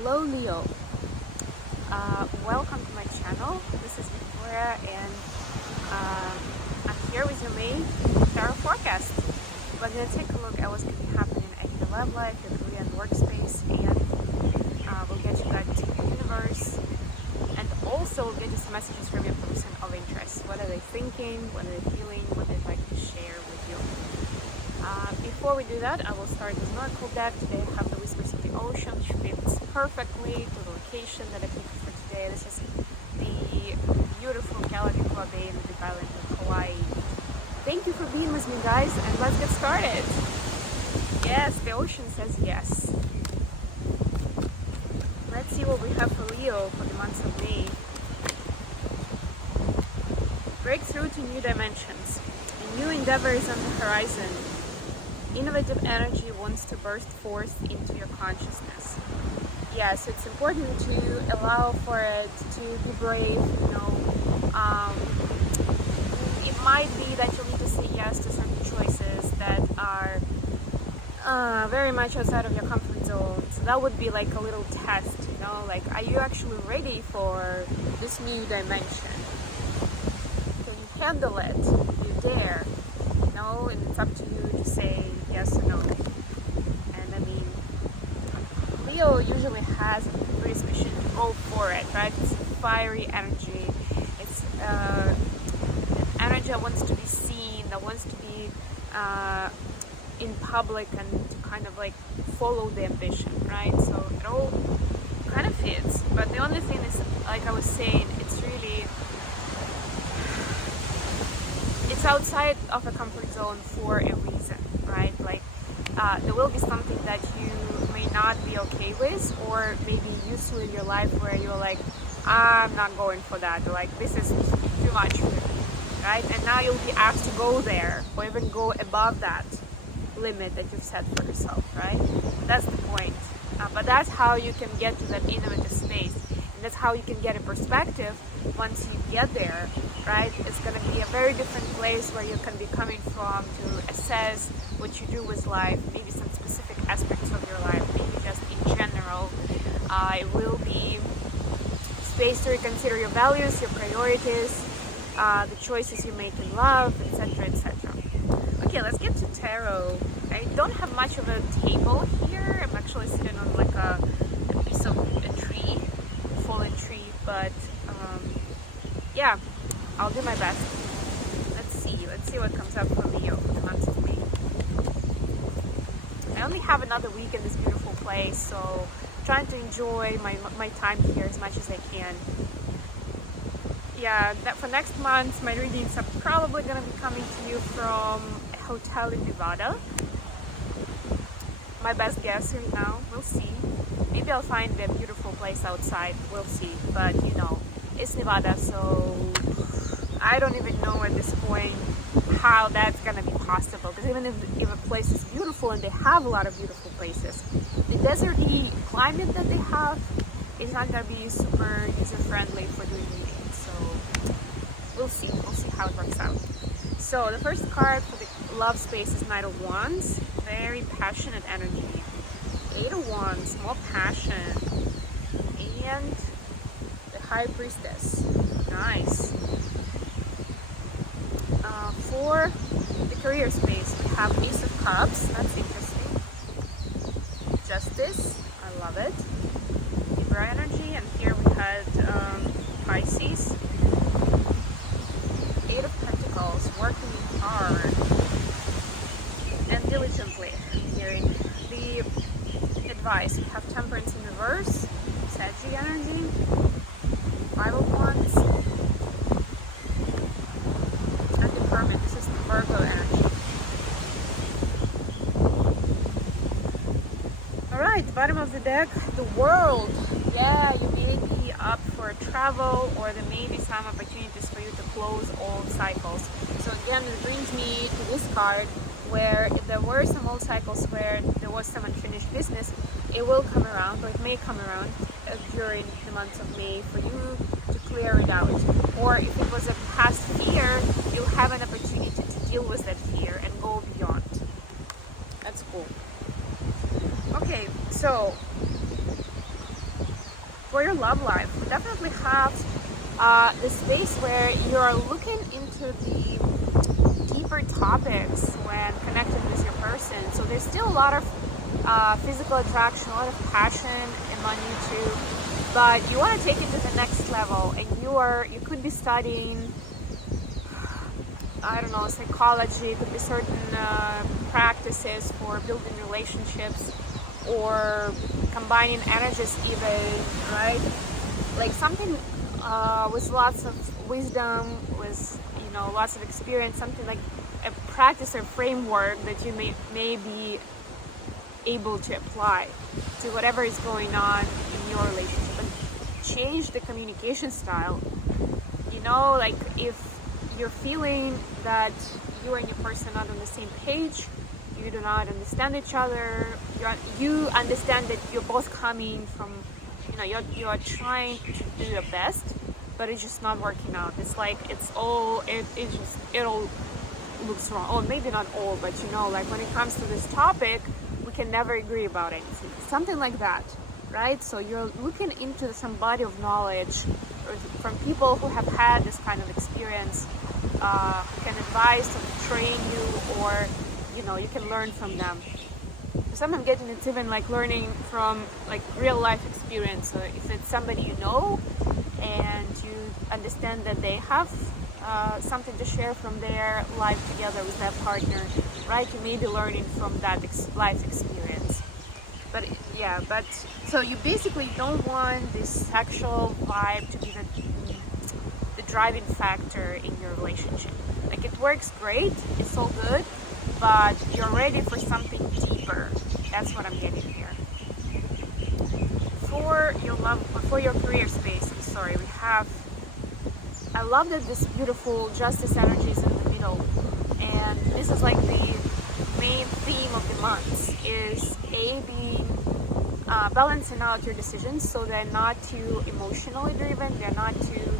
Hello Leo, welcome to my channel. This is Victoria and I'm here with your May tarot forecast. We're going to take a look at what's going to be happening in your love life, your career and workspace, and we'll get you guidance from the universe, and also we'll get you some messages from your person of interest. What are they thinking, what are they feeling, what they'd like to share with you. Before we do that, I will start with Oracle deck. Today I have the Whispers of the Ocean, which fits perfectly to the location that I picked for today. This is the beautiful Kalakaua Bay in the Big Island of Hawaii. Thank you for being with me, guys, and let's get started. Yes, the ocean says yes. Let's see what we have for Leo for the month of May. Breakthrough to new dimensions. A new endeavor is on the horizon. Innovative energy wants to burst forth into your consciousness. Yes, it's important to allow for it, to be brave, it might be that you'll need to say yes to certain choices that are very much outside of your comfort zone. So that would be like a little test, like, are you actually ready for this new dimension? Can you handle it? Do you dare? And it's up to you to say yes or no. And I mean, Leo usually has a predisposition to go for it, right? It's fiery energy. It's an energy that wants to be seen, that wants to be in public and to kind of like follow the ambition, right? So it all kind of fits. But the only thing is, like I was saying, it's outside of a comfort zone for a reason, right? Like there will be something that you may not be okay with, or maybe used to in your life where you're like, I'm not going for that, or like, this is too much for me, right? And now you'll be asked to go there, or even go above that limit that you've set for yourself, right? That's the point. But that's how you can get to that innovative space, and that's how you can get a perspective once you get there, right? It's going to be a very different place where you can be coming from to assess what you do with life, maybe some specific aspects of your life, maybe just in general. It will be space to reconsider your values, your priorities, the choices you make in love, etc., etc. Okay, let's get to tarot. I don't have much of a table here. I'm actually sitting on like a piece of a tree, a fallen tree, but yeah, I'll do my best. Let's see what comes up for Leo for the month of May. I only have another week in this beautiful place, so I'm trying to enjoy my time here as much as I can. Yeah, that for next month, my readings are probably going to be coming to you from a hotel in Nevada. My best guess right now, we'll see. Maybe I'll find a beautiful place outside, we'll see. But it's Nevada, so I don't even know at this point how that's gonna be possible. Because even if a place is beautiful, and they have a lot of beautiful places, the deserty climate that they have is not gonna be super user-friendly for doing readings. So we'll see how it works out. So the first card for the love space is Knight of Wands. Very passionate energy. 8 of Wands, more passion. And the High Priestess. Nice. For the career space, we have Ace of Cups. That's interesting. Justice. I love it. Libra energy. And here we had Pisces. 8 of Pentacles. Working hard and diligently. Hearing the advice. We have Temperance in reverse. Saggy energy. 5 of Wands. And the Hermit. This is the Virgo energy. Alright, bottom of the deck, the World. Yeah, you may be up for travel, or there may be some opportunities for you to close old cycles. So again, it brings me to this card, where if there were some old cycles where there was some unfinished business, it will come around, or it may come around during the month of May for you to clear it out. Or if it was a past fear, you'll have an opportunity to deal with that fear and go beyond. That's cool. Okay, so for your love life, we definitely have the space where you're looking into the deeper topics when connecting with your person. So there's still a lot of physical attraction, a lot of passion among you two, but you want to take it to the next level, and you could be studying, I don't know, psychology. It could be certain practices for building relationships or combining energies even, right? Like something with lots of wisdom, with lots of experience, something like a practice or framework that you may be able to apply to whatever is going on in your relationship, and change the communication style. Like if you're feeling that you and your person are not on the same page, you do not understand each other, you understand that you're both coming from, you are trying to do your best, but it's just not working out. It's like it all looks wrong. Or maybe not all, but like when it comes to this topic, we can never agree about anything. Something like that, right? So you're looking into some body of knowledge from people who have had this kind of experience, who can advise or train you, or you can learn from them. Some I'm getting it's even like learning from like real life experience. So if it's somebody you know and you understand that they have something to share from their life together with their partner, right? You may be learning from that life experience. But so you basically don't want this sexual vibe to be the driving factor in your relationship. Like it works great, it's all good, but you're ready for something deeper. That's what I'm getting here. For your career space, I love that this beautiful justice energy is in the middle, and this is like the main theme of the month, is being balancing out your decisions so they're not too emotionally driven, they're not too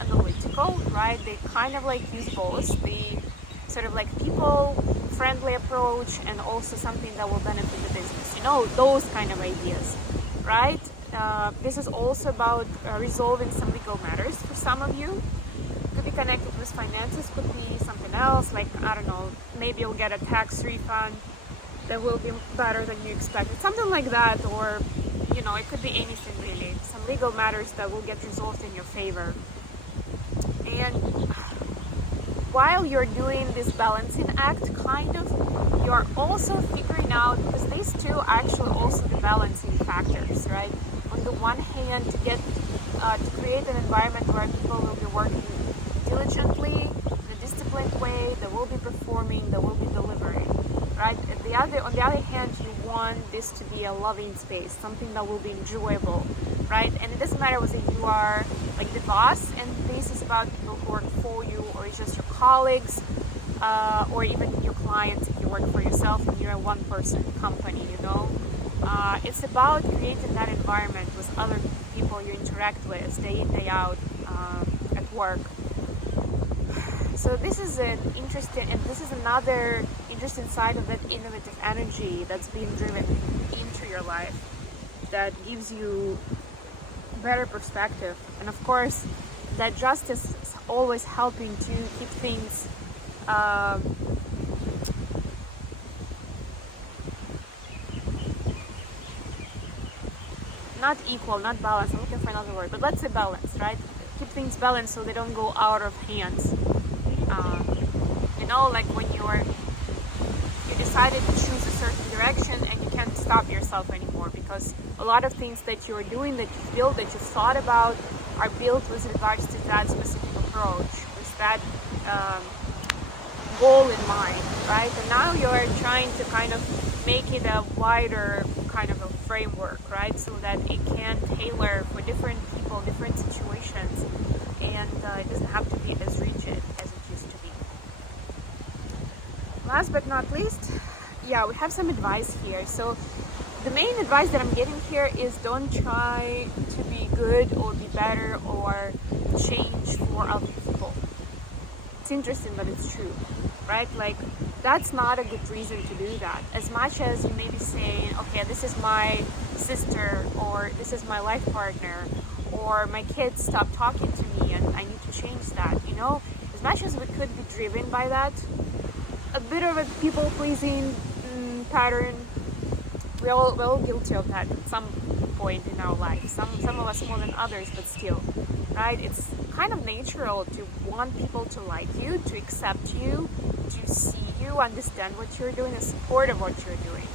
analytical, right? They kind of like use both the sort of like people-friendly approach and also something that will benefit the business, those kind of ideas, right? This is also about resolving some legal matters for some of you. Could be connected with finances, could be something else, like, I don't know, maybe you'll get a tax refund that will be better than you expected, something like that, or, it could be anything really, some legal matters that will get resolved in your favor. And while you're doing this balancing act, you're also figuring out, because these two are actually also the balancing factors, right? On the one hand, to create an environment where people will be working diligently, in a disciplined way, they will be performing, they will be delivering, right? On the other hand, you want this to be a loving space, something that will be enjoyable, right? And it doesn't matter whether you are like the boss and this is about people who work for you, or it's just your colleagues, or even your clients if you work for yourself and you're a one-person company, It's about creating that environment with other people you interact with day in, day out at work. So this is another interesting side of that innovative energy that's being driven into your life, that gives you better perspective. And of course, that justice is always helping to keep things not equal, not balanced. I'm looking for another word, but let's say balanced, right? Keep things balanced so they don't go out of hands. Like when you decided to choose a certain direction and you can't stop yourself anymore, because a lot of things that you're doing, that you feel, that you thought about, are built with regards to that specific approach, with that goal in mind, right? And now you're trying to kind of make it a wider kind of a framework, right? So that it can tailor for different people, different situations, and it doesn't have to be as rigid as it used to be. Last but not least, we have some advice here. So the main advice that I'm getting here is don't try to be good or be better or change for other people. it's interesting, but it's true, right? Like, that's not a good reason to do that. As much as you may be saying, okay, this is my sister, or this is my life partner, or my kids stopped talking to me and I need to change that, you know? As much as we could be driven by that, a bit of a people-pleasing pattern, we're all guilty of that at some point in our life. Some of us more than others, but still, right? It's kind of natural to want people to like you, to accept you, to see you, understand what you're doing, and support of what you're doing.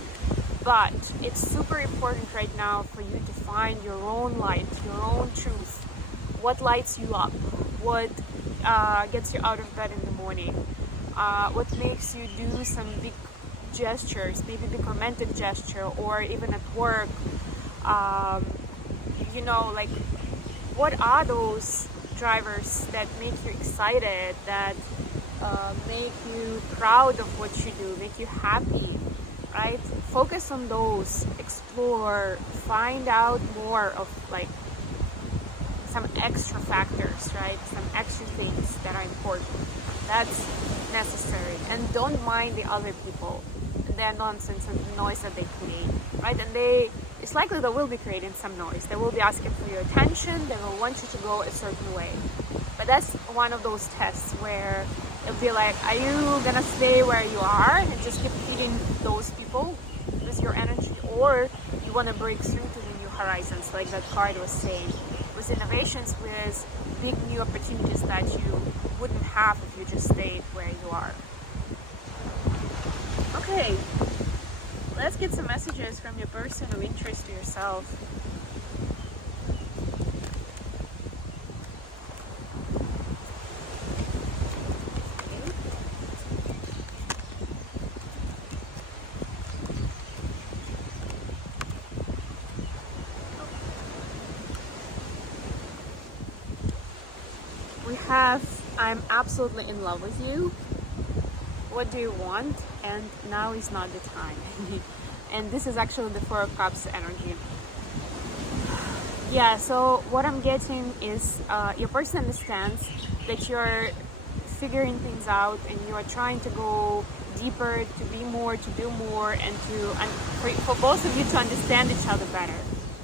But it's super important right now for you to find your own light, your own truth. What lights you up? What gets you out of bed in the morning? What makes you do some big gestures, maybe big romantic gesture, or even at work? You know, like, what are those drivers that make you excited, that make you proud of what you do, make you happy, right? Focus on those, explore, find out more of like some extra factors, right? Some extra things that are important. That's necessary. And don't mind the other people and their nonsense and the noise that they create, right? And it's likely they will be creating some noise. They will be asking for your attention. They will want you to go a certain way. But that's one of those tests where it'll be like, are you gonna stay where you are and just keep feeding those people with your energy, or you want to break through to the new horizons, like that card was saying, with innovations, with big new opportunities that you wouldn't have if you just stayed where you are. Okay, let's get some messages from your person of interest to yourself. We have, I'm absolutely in love with you. What do you want? And now is not the time. And this is actually the Four of Cups energy. Yeah, so what I'm getting is your person understands that you're figuring things out and you are trying to go deeper, to be more, to do more, and for both of you to understand each other better.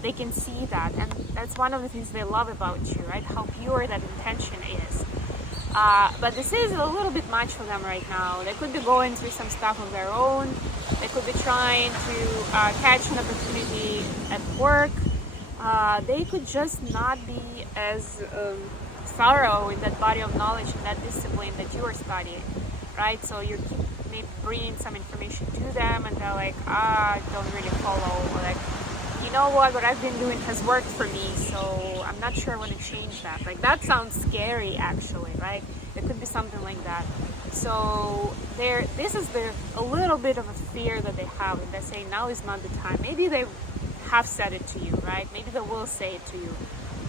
They can see that, and that's one of the things they love about you, right? How pure that intention is. But this is a little bit much for them right now. They could be going through some stuff of their own. They could be trying to catch an opportunity at work. They could just not be as thorough in that body of knowledge and that discipline that you are studying, right? So you keep maybe bringing some information to them, and they're like, I don't really follow, or like, you know what I've been doing has worked for me, so I'm not sure I want to change that. Like, that sounds scary, actually, right? It could be something like that. So this is a little bit of a fear that they have, and they're saying now is not the time. Maybe they have said it to you, right? Maybe they will say it to you,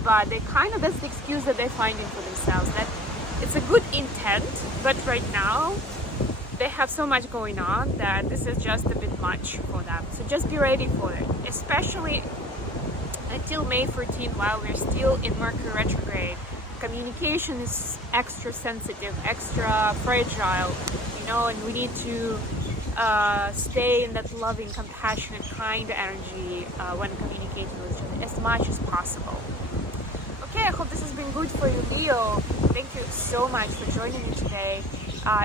but that's the excuse that they're finding for themselves, that it's a good intent, but right now they have so much going on that this is just a bit much for them. So just be ready for it, especially until May 14th, while we're still in Mercury retrograde. Communication is extra sensitive, extra fragile, you know, and we need to stay in that loving, compassionate, kind energy when communicating with each other as much as possible. Okay, I hope this has been good for you, Leo. Thank you so much for joining me today.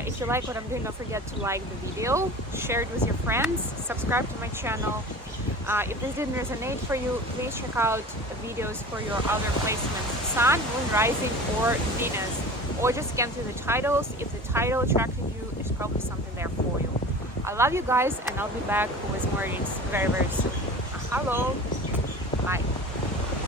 If you like what I'm doing, don't forget to like the video, share it with your friends, subscribe to my channel. If this didn't resonate for you, please check out videos for your other placements, Sun, Moon, Rising, or Venus, or just scan through the titles. If the title attracted you, it's probably something there for you. I love you guys, and I'll be back with more readings very, very soon. Hello. Bye.